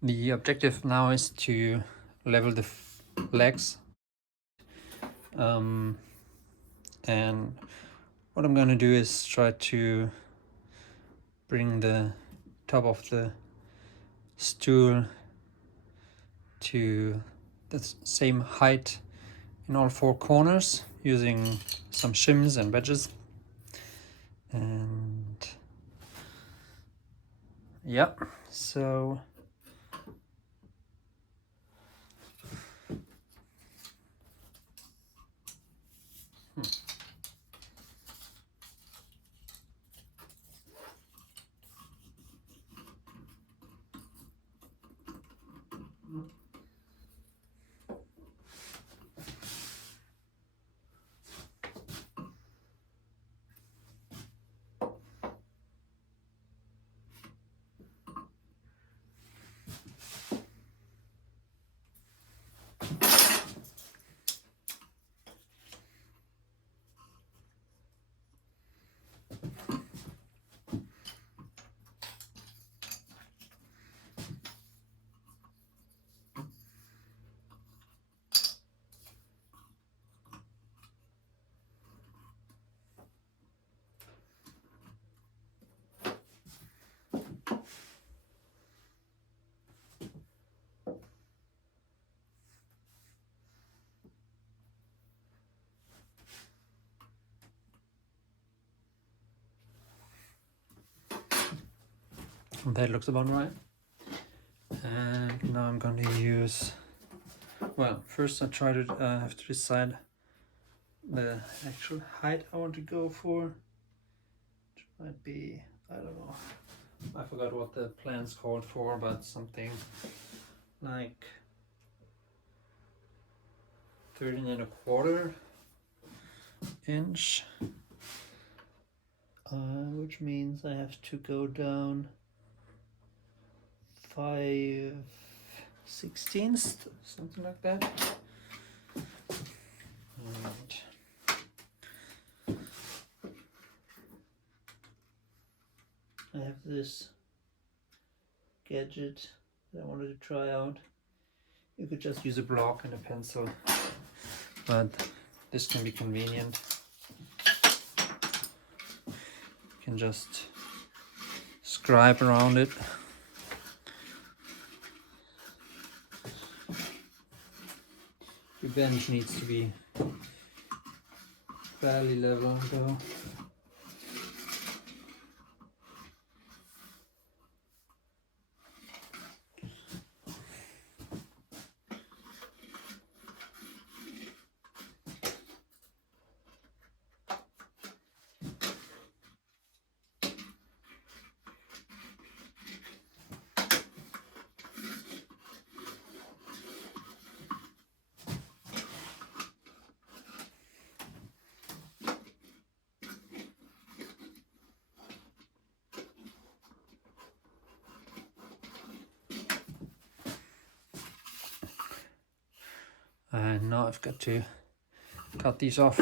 The objective now is to level the legs, and what I'm going to do is try to bring the top of the stool to the same height in all four corners using some shims and wedges. And yeah, so that looks about right. And now I'm going to use, well, first I have to decide the actual height I want to go for, which might be, I don't know, I forgot what the plans called for, but something like 13.25 inch, which means I have to go down 5/16, something like that. And I have this gadget that I wanted to try out. You could just use a block and a pencil, but this can be convenient. You can just scribe around it. Your bench needs to be fairly level though. And now I've got to cut these off.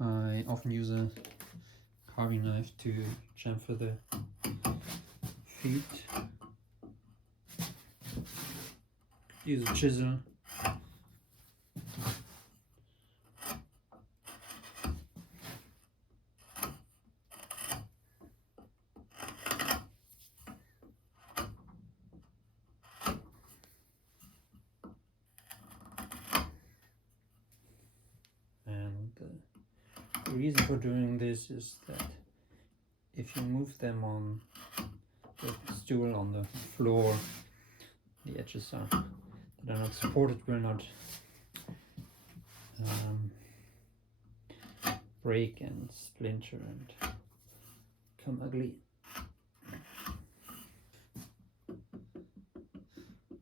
I often use a carving knife to chamfer the feet. Use a chisel. reason for doing this is that if you move them on the stool on the floor, the edges that are not supported will not break and splinter and come ugly.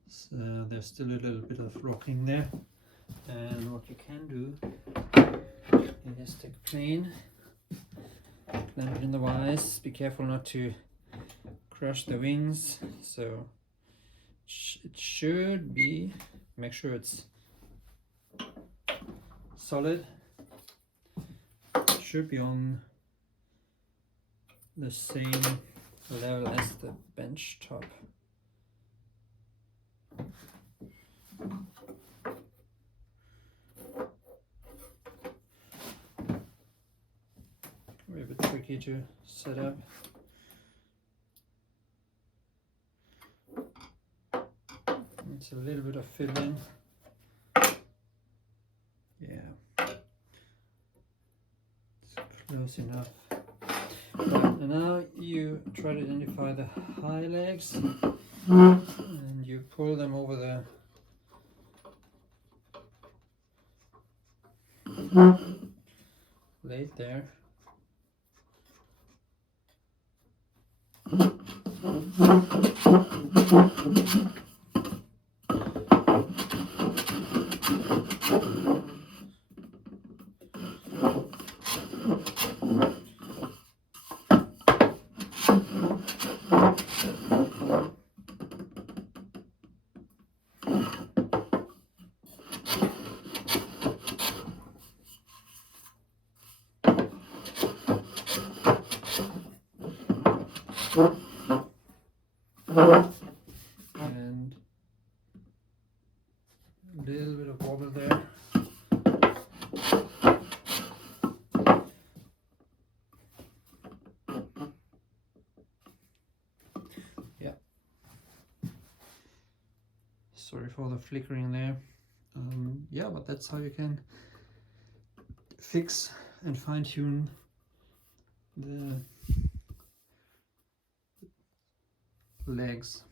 So there's still a little bit of rocking there, and what you can do is take a plane, land it in the vise. Be careful not to crush the wings. So it should be, make sure it's solid. It should be on the same level as the bench top. A bit tricky to set up. It's a little bit of fiddling. Yeah, it's close enough. Right, and now you try to identify the high legs, and you pull them over the blade there. And a little bit of wobble there. Yeah. Sorry for the flickering there. Yeah, but that's how you can fix and fine-tune the legs.